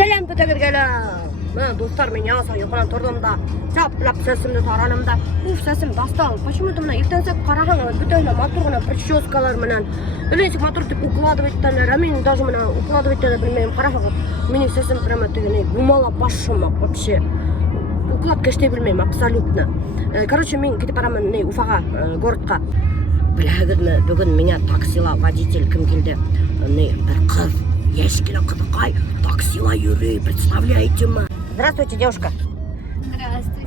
Сәлем бітігіргелі. Достар, мен яңа сан ұйқынан тұрдым да, жап-лап сәсімді таралым да. Сәсім дастал. Почему-то мына ертеңсек қарағаңыз бүтәйлі моторғына прическалар менен. Біленсек мотор тек укладывайттанар, а мен даже мына укладывайттанар білмеймін. Қарағаңыз, менің сәсім прямо тегіне гумала басшымақ вообще. Укладка іште білмеймін, абсолютно. Короче, мен кетіп барамын Уфаға, городқа. Біләгірні, бүгін меня таксила водитель кім келді? Бір қыз. Ешкілі қыдықай, таксила юрий, представляете ма? Здравствуйте, девушка. Здравствуйте.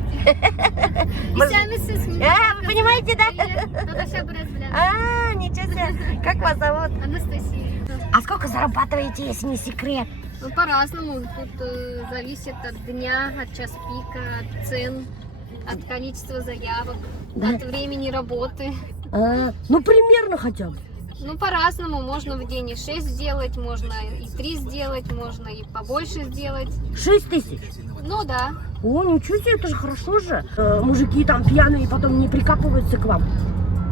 Вы понимаете, да? Наташа Бразбля. Ничего себе. Как вас зовут? Анастасия. А сколько зарабатываете, если не секрет? Ну, по-разному. Тут зависит от дня, от час пика, от цен, от количества заявок, от времени работы. Ну, примерно хотя бы. Ну, по-разному. Можно в день и 6 сделать, можно и 3 сделать, можно и побольше сделать. 6 тысяч? Ну, да. О, ничего себе, это же хорошо же. Мужики там пьяные потом не прикапываются к вам.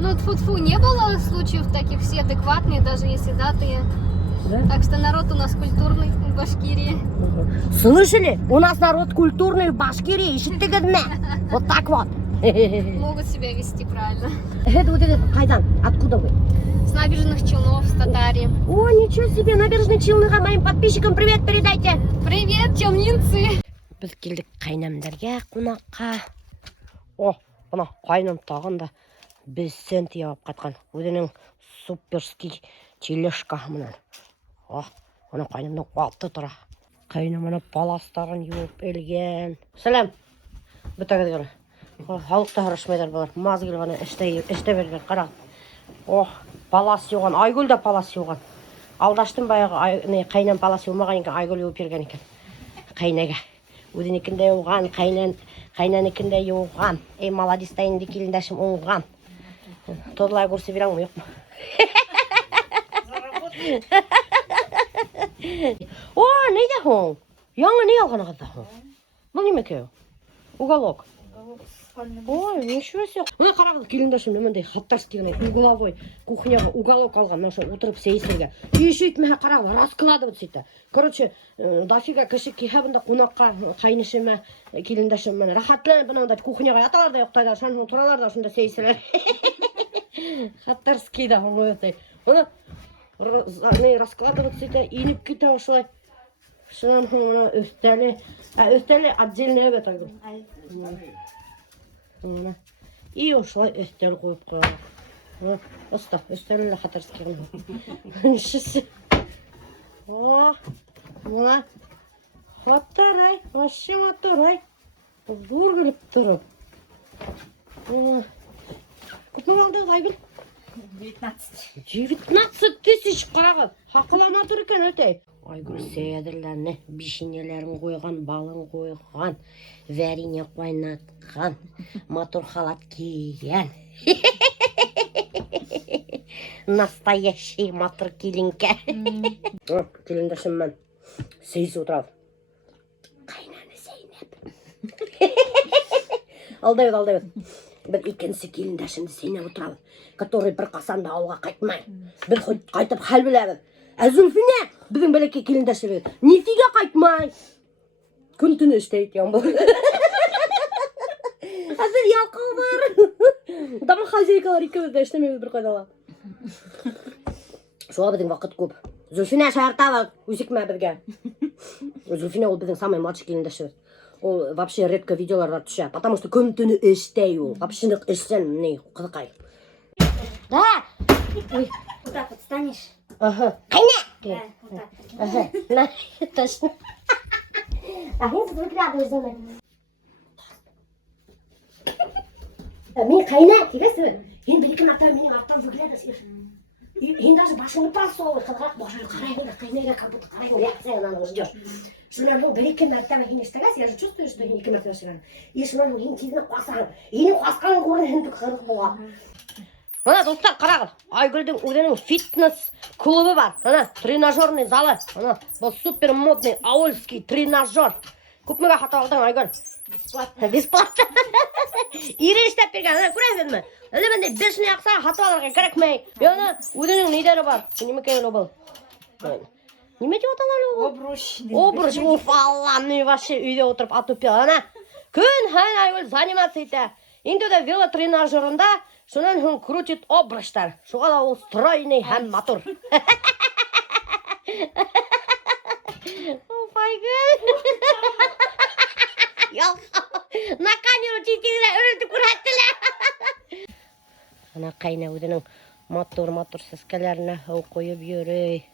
Ну, тьфу-тьфу, не было случаев таких, все адекватные, даже если датые. Да? Так что народ у нас культурный в Башкирии. Слышали? У нас народ культурный в Башкирии. Вот так вот. Могут себя вести правильно. Это вот этот Хайдан. Откуда вы? С набережных Челнов, с Татарии. О, ничего себе, набережные Челныға моим подписчикам привет передайте. Привет, челнинцы! Біз келдік қайнамдарға қонаққа. О, мына қайнам тағында біз сенти алып қатқан. Өзінің суперский тележка мұнан. О, мына қайнамның алты тұра. Қайнам мына паластарын юып елген. Сәлем. Бүтәгідер. Халықта қарашмайдар болар. Маз келіп ана іште берген қара. О, палас еуған. Айгүл да палас еуған. Алдаштым баяғы қайнам палас еумаған екен, Айгүл еуіп берген екен. Қайнаға. Өзінекінде еуған, қайнанекінде еуған. Ей, молодец тайынды келіндашым оңған. Тодылай көрсе берің ме, еқ ма? О, нейді хоң? Яңы не алған ағызда хоң? Бұл неме кеу? Уголок. Ой, ничего себе. Мына қарағыз келіндашым немендей хаттарский угловой кухняға уголок алған, мына отырып сейсерге. Ешейтмеге қарағыз раскладывать сөйті. Короче, дофига кіші кехабында қонаққа қайнышыма келіндашым рахатланып мынандай кухняға яталарда жоқтайды, шаншын тураларда шында сейсерлер. Хаттарский да оңойықтай. Оны раскладывать сөйті, еніп кете осылай. Шынан мына өстәлі отдельный өбет ағым. И ушла өстәл қойып қойып. Оста, өстәлі хатарский қылып. Нешесі. О, мұна. Хаттарай, вообще хаттарай. Зор келіп тұрып. Күпін алды Айгүл? 19 тысяч қарағыз. Хақылама тұр екен өтей. Айгүл сәдірлеріне бишинелерін қойған, балын қойған, вәрине қойнатқан, мотор халат киген. Настоящий мотор келінке. Келіндашым мен сейсі отырады. Қайнаны Сейнеп. Алдайбет. Бір екенсі келіндашымды Сейнеп отырады, который бір қасанда ауға қайтмай. Бір қайтып хал біледі. Зульфине, біздің бәлеке келіндашыр еді. Нефиге қайтмай. Күн түні істейді, яң бұл. Әзір ялқау бар. Дама хазейкалар екеуізді іштемеуіз бір қайдала. Шоға біздің вақыт көп. Зульфине шағыртава өсек мә бірге. Зульфине ол біздің самый младший келіндашыр. Ол вообще редко видеоларда түші. Потому что күн түні іштей ол. Вообще іштен қызықай. Да. Ой. Вот так вот станешь. Ага. Қайна! Да, вот так. Ага, на, точно. А мен выглядываю за мной. Мен қайна, келесің? Мен бір-екі мақтан менің арттан выглядасың. Мен даже башыңды пасуы қылғақ башыңды қарай көрді, қайнаға как будто қарай көрді, яқсайын ананы ждешь. Шынан ол бір-екі мақтан мен ештеңес, я же чувствую, что мен екі мақтан шығарым. И шынан ол тезіне қуасағын. Ені қуасқанын көрін түк қырық болға. Мына достар қарағыз, Айгүлдің өзінің фитнес клубы бар. Ана тренажерный залы. Ана бұл супер модный аульский тренажер. Көпмеге хата алдың Айгүл? Бесплатно. Бесплатно. Ире іштеп берген. Ана көресің бе? Әлі менде бешіне ақса хата аларға керекмей. Ана өзінің недері бар. Неме кейлі бұл? Неме деп аталар ол? Обруч. Обруч, уф, Алланы вообще үйде отырып атупел, ана. Күн хан айыл заниматься ете. Инде де велотренажерында шунан хүн крутит обручтар. Шуға да ол стройный һәм матур. Файгыл. На камеру читилер, үрілтіп күрәттілер. Ана қайна өзінің матур сәскелеріне ау қойып жүрей.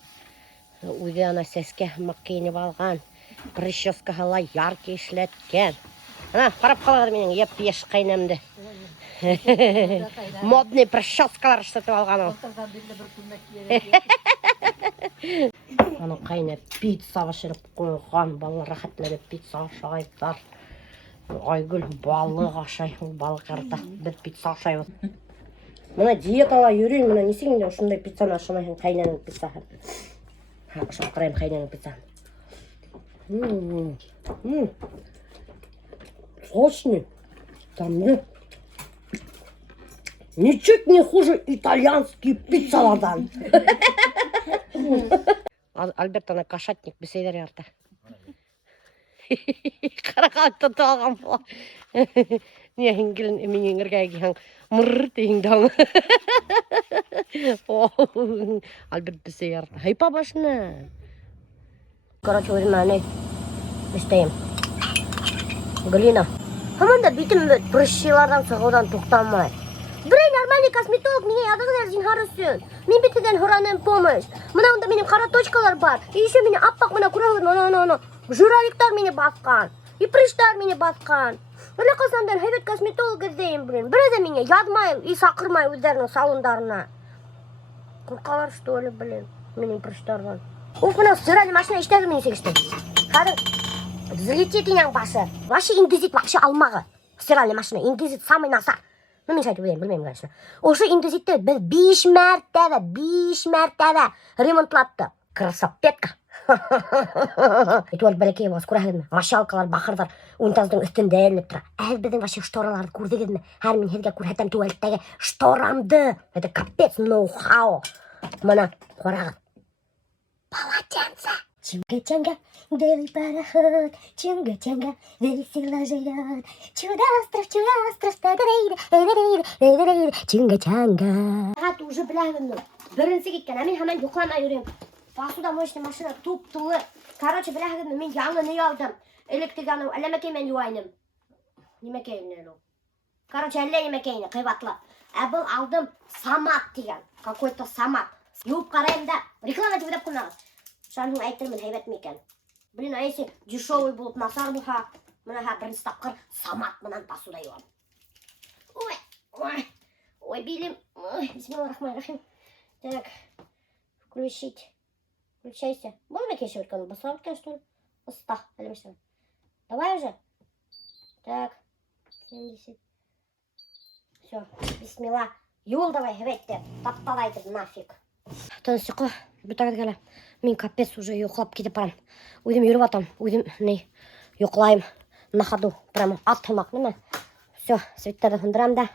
Өзі ана сәске маккейініп алған. Прическа ғала яркий ішлеткен. Ана, қарап қалады менің еп-еш қайнамды. Модный прическалар іштетіп алған ол. Ана қайна пицца башырып қойған. Балалар рахатлары пицца ашағайдар. Айгүл балық ашай, балық арта, бір пицца ашай. Мына диетала үйрен, мына несеңде ұшындай пиццаны ашамайын қайнаның пиццаға. Ашып қарайым қайнаның пиццаны. Сочный, тамды. Ничуть не хуже итальянский пиццалардан. Альберт ана кошатник бесейдер ярты. Қарақатты талған бола. Не хингілін менің іргәйгі хаң мұр дейін даң. Альберт бесе ярды. Хайпа башына. Короче, өзім әне істейім. Глина. Хаманда битім прыщилардан сығудан тоқтамай. Бірей нормальный косметолог мене ядығылар зинхар үсін. Мен бітіден хүранын помыш. Мына онда менің қара точкалар бар. И еще мене аппақ мына күрәлер, жураликтар мені басқан. И прыштар мені басқан. Öyle kasandan evet kosmetolog іздейін білін. Бір де мене ядмай и сақырмай өздерінің салондарына. Қорқалар что ли білін. Менің прыштардан. Уф, мына стиральный машина іштегі мен сегістен. Қадың, взлетит ең башы. Вообще индезит вообще алмағы. Стиральный машина. Индезит самый насар. Ну, мен шайтып өйем, білмеймін, конечно. Ошы индезитті біз 5 мәртәбе ремонтлатты. Красапетка. Этуал бәлекей болас, көрәгідім. Машалкалар, бақырдар, унтаздың үстінде әлініп тұра. Әл біздің вообще штораларды көрдегідім. Әр мен херге көрәттен туалеттегі шторамды. Это капец, ноу-хау. Мына, қорағыд. Полотенце. Чунга-чанга, белый пароход, чунга-чанга, весело живет. Чудо-остров, чунга-чанга. Ағат уже біләгімді. Бірінсі кеткен, әмен хамен жоқламай өрем. Посудомоечный машина туп-тулы. Короче, біләгімді, мен жаңы не алдым. Электриканы, әлемекей мен юайным. Немекейін әлі. Короче, әлі немекейіні, қайбатлы. Әбіл алдым самат деген. Какой-то самат. Юып қарайым да, реклама деп күнағыз. Шанның айтырмын хайбет мекен. Блин, айсы дешевый болып насар бұға. Мұна бірінші тапқыр самат мұнан посуда юам. Ой, билим. Бисмиллахиррахманиррахим. Так, включить. Включайся. Можно кешевать канал? Басавка, что ли? Оста, әлемешті. Давай уже. Так, 70. Все, бисмилла. Юл давай, хветте. Тапталайды нафиг. Тынысықы, бұтағыд кәлі. Мен капец уже ұйқылап кетіп барам. Өзім үйріп атам. Өзім не ұйқылайым. На ходу. Прямо ат тымақ, не ме? Все, светтерді хүндірам да.